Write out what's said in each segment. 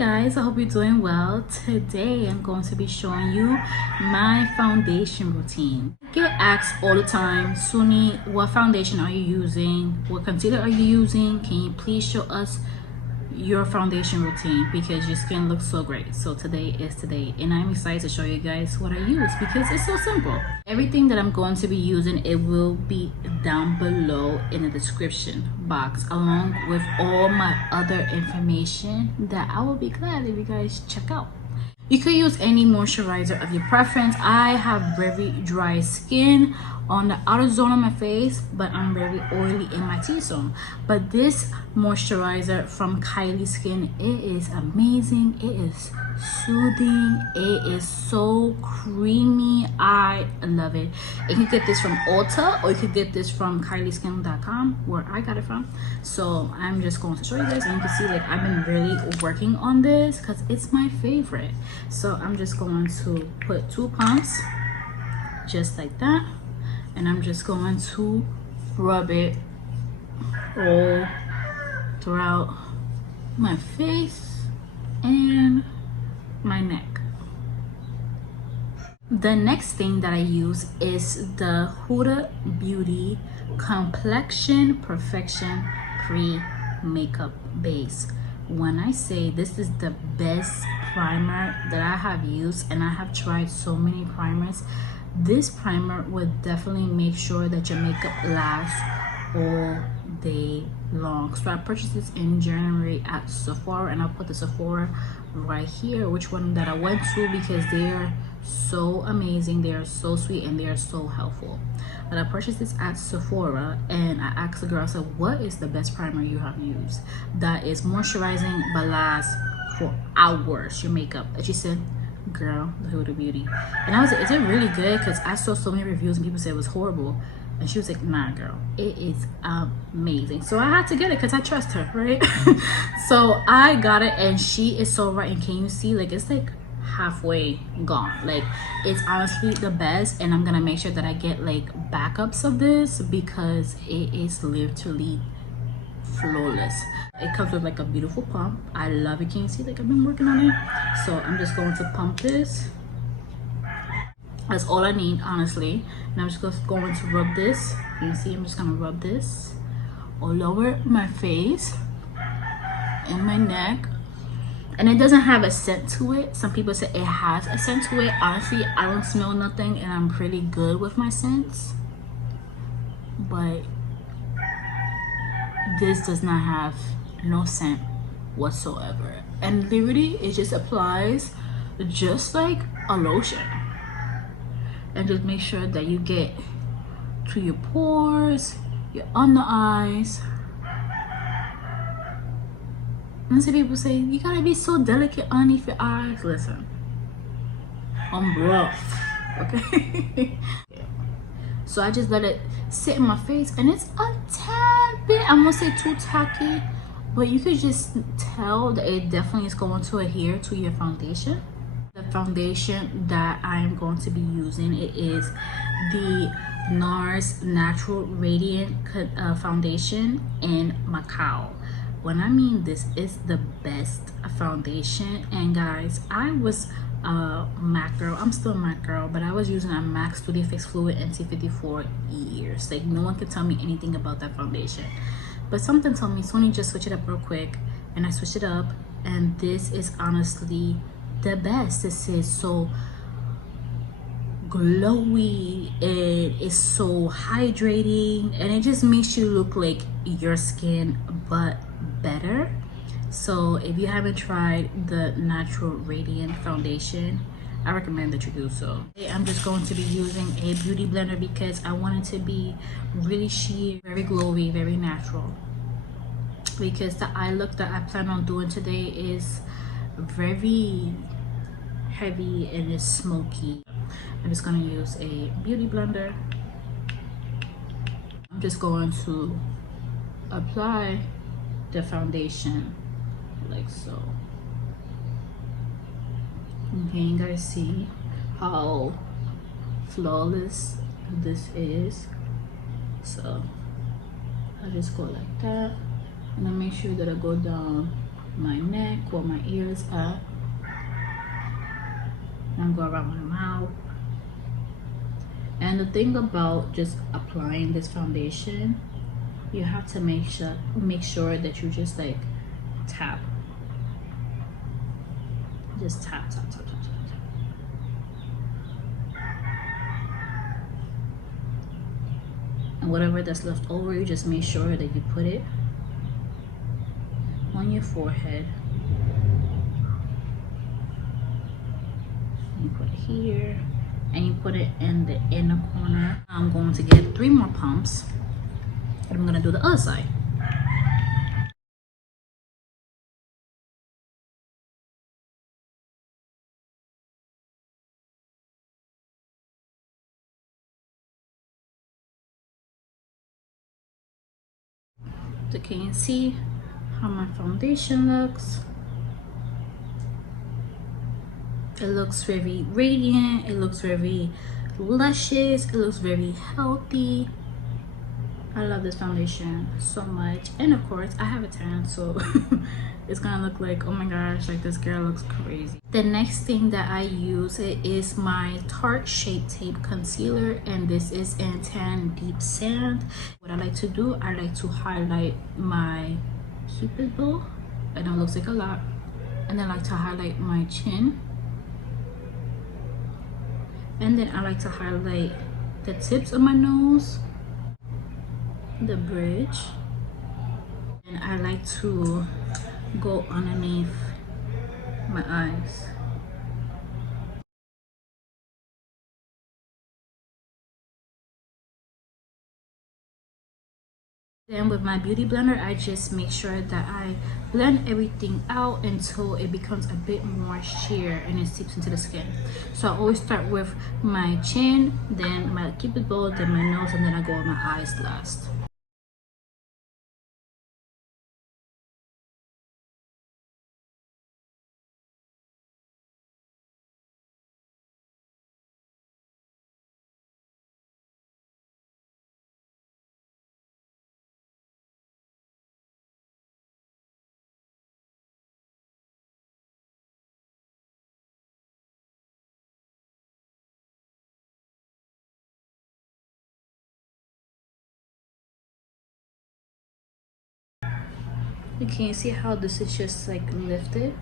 guys, I hope you're doing well. Today I'm going to be showing you my foundation routine. I get asked all the time, Suni, what foundation are you using? What concealer are you using? Can you please show us your foundation routine because your skin looks so great? So today is today, and I'm excited to show you guys what I use because it's so simple. Everything that I'm going to be using, it will be down below in the description box, along with all my other information that I will be glad if you guys check out. You could use any moisturizer of your preference. I have very dry skin on the outer zone of my face, but I'm very oily in my T-zone. But this moisturizer from Kylie Skin, it is amazing. It is soothing. It is so creamy. I love it. You can get this from Ulta, or you could get this from KylieSkin.com, where I got it from. So I'm just going to show you guys, and you can see like I've been really working on this because it's my favorite. So I'm just going to put 2 pumps just like that, and I'm just going to rub it all throughout my face and my neck. The next thing that I use is the Huda Beauty Complexion Perfection Pre-Makeup Base. When I say this is the best primer that I have used, and I have tried so many primers, this primer would definitely make sure that your makeup lasts all day long. So I purchased this in January at Sephora, and I'll put the Sephora right here, which one that I went to, because they are so amazing, they are so sweet, and they are so helpful. But I purchased this at Sephora, and I asked the girl, I said, what is the best primer you have used that is moisturizing but lasts for hours, your makeup? And she said, girl, the Huda Beauty. And I was like, is it really good? Because I saw so many reviews and people said it was horrible. And she was like, nah girl, it is amazing. So I had to get it because I trust her, right? So I got it, and she is so right. And can you see, like, it's like halfway gone. Like, it's honestly the best, and I'm gonna make sure that I get like backups of this because it is literally flawless. It comes with like a beautiful pump. I love it. Can you see, like, I've been working on it. So I'm just going to pump this. That's all I need, honestly. And I'm just going to rub this. You can see I'm just gonna rub this all over my face and my neck. And it doesn't have a scent to it. Some people say it has a scent to it. Honestly, I don't smell nothing, and I'm pretty good with my scents. But this does not have no scent whatsoever. And literally, it just applies just like a lotion. And just make sure that you get to your pores, your under eyes. And some people say, you gotta be so delicate underneath your eyes. Listen, I'm rough, okay? So I just let it sit in my face, and it's a tad bit, I'm gonna say too tacky, but you could just tell that it definitely is going to adhere to your foundation. The foundation that I am going to be using, it is the Nars Natural Radiant Foundation in Macau. When I mean this is the best foundation, and guys, I was a MAC girl. I'm still a MAC girl, but I was using a MAC Studio Fix Fluid NC50 for years. Like, no one could tell me anything about that foundation. But something told me, Sony, just switch it up real quick, and I switched it up, and this is honestly the best. This is so glowy, it is so hydrating, and it just makes you look like your skin but better. So if you haven't tried the Natural Radiant Foundation, I recommend that you do so. I'm just going to be using a beauty blender because I want it to be really sheer, very glowy, very natural, because the eye look that I plan on doing today is very heavy and it's smoky. I'm just going to use a beauty blender. I'm just going to apply the foundation like so. Okay, you guys see how flawless this is? So I just go like that, and I make sure that I go down my neck, where my ears are. And go around my mouth. And the thing about just applying this foundation, you have to make sure that you just like tap. Just tap, tap, tap, tap, tap, tap. And whatever that's left over, you just make sure that you put it on your forehead. You put it here. And you put it in the inner corner. I'm going to get 3 more pumps, and I'm going to do the other side. So can you see how my foundation looks? It looks very radiant, it looks very luscious, it looks very healthy. I love this foundation so much. And of course I have a tan, so it's gonna look like, oh my gosh, like this girl looks crazy. The next thing that I use is my Tarte Shape Tape Concealer, and this is in Tan Deep Sand. What I like to do, I like to highlight my cupid bow. I know it looks like a lot. And then I like to highlight my chin. And then I like to highlight the tips of my nose, the bridge, and I like to go underneath my eyes. Then with my beauty blender, I just make sure that I blend everything out until it becomes a bit more sheer and it seeps into the skin. So I always start with my chin, then my cupid bow, then my nose, and then I go on my eyes last. You can see how this is just like lifted.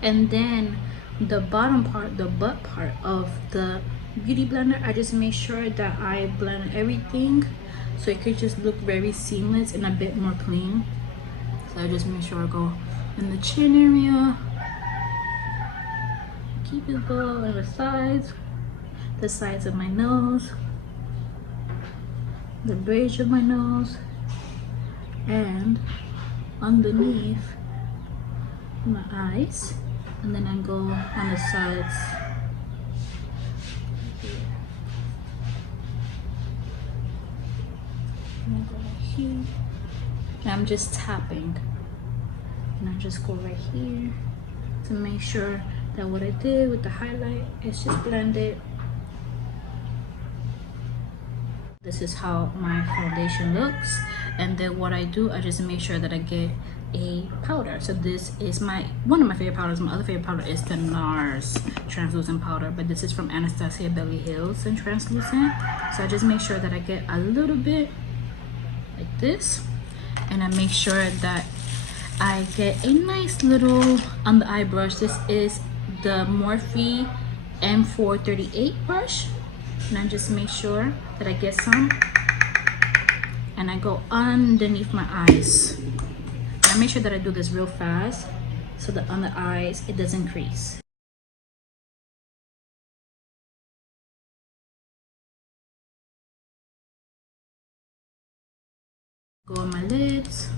And then the bottom part, the butt part of the beauty blender, I just make sure that I blend everything so it could just look very seamless and a bit more clean. So I just make sure I go in the chin area, keep it low on the sides of my nose, the bridge of my nose, and underneath my eyes. And then I go on the sides. And I go right here. And I'm just tapping. And I just go right here to make sure that what I did with the highlight is just blended. This is how my foundation looks. And then what I do, I just make sure that I get a powder. So this is one of my favorite powders. My other favorite powder is the Nars Translucent Powder, but this is from Anastasia Beverly Hils in Translucent. So I just make sure that I get a little bit like this, and I make sure that I get a nice little on the eye brush. This is the Morphe M438 brush, and I just make sure that I get some, and I go underneath my eyes. I make sure that I do this real fast so that on the eyes it doesn't crease. Go on my lids.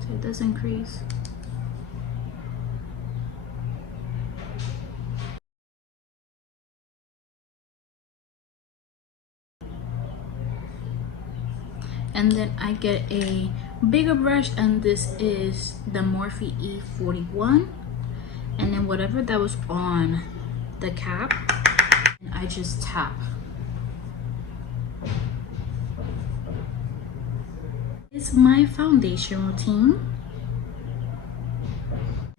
So it doesn't crease. And then I get a bigger brush, and this is the Morphe E41. And then whatever that was on the cap, I just tap. It's my foundation routine.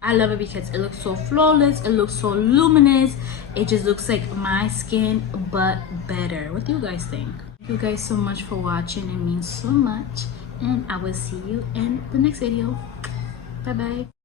I love it because it looks so flawless, it looks so luminous, it just looks like my skin but better. What do you guys think? Thank you guys so much for watching. It means so much, and I will see you in the next video. Bye bye.